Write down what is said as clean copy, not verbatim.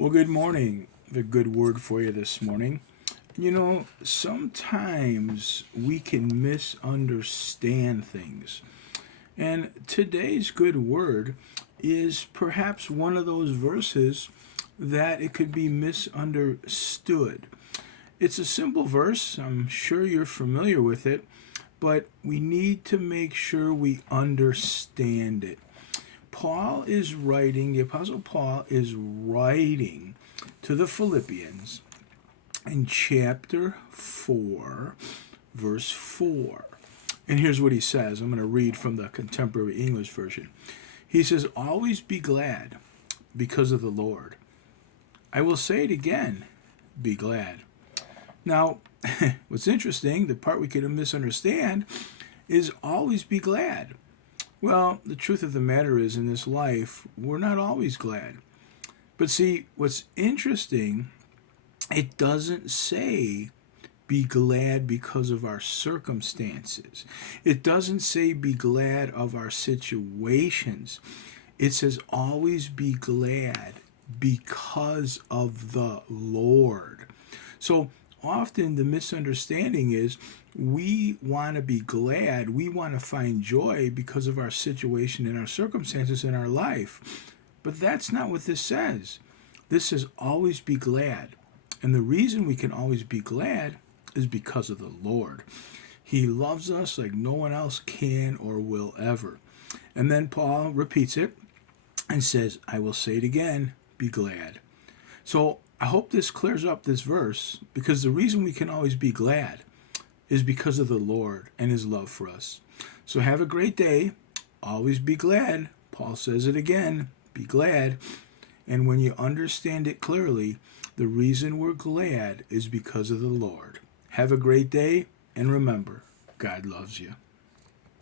Well, good morning. The good word for you this morning. Sometimes we can misunderstand things. And today's good word is perhaps one of those verses that it could be misunderstood. It's a simple verse. I'm sure you're familiar with it, but we need to make sure we understand it. The Apostle Paul is writing to the Philippians in chapter 4, verse 4. And here's what he says. I'm going to read from the Contemporary English Version. He says, "Always be glad because of the Lord. I will say it again, be glad." Now, what's interesting, the part we could misunderstand, is always be glad. Well, the truth of the matter is, in this life, we're not always glad. But see, what's interesting, it doesn't say be glad because of our circumstances. It doesn't say be glad of our situations. It says always be glad because of the Lord. So often the misunderstanding is we want to be glad, we want to find joy because of our situation and our circumstances in our life. But that's not what this says. This says always be glad. And the reason we can always be glad is because of the Lord. He loves us like no one else can or will ever. And then Paul repeats it and says, I will say it again, be glad. So I hope this clears up this verse, because the reason we can always be glad is because of the Lord and his love for us. So have a great day. Always be glad. Paul says it again, be glad. And when you understand it clearly, the reason we're glad is because of the Lord. Have a great day, and remember, God loves you.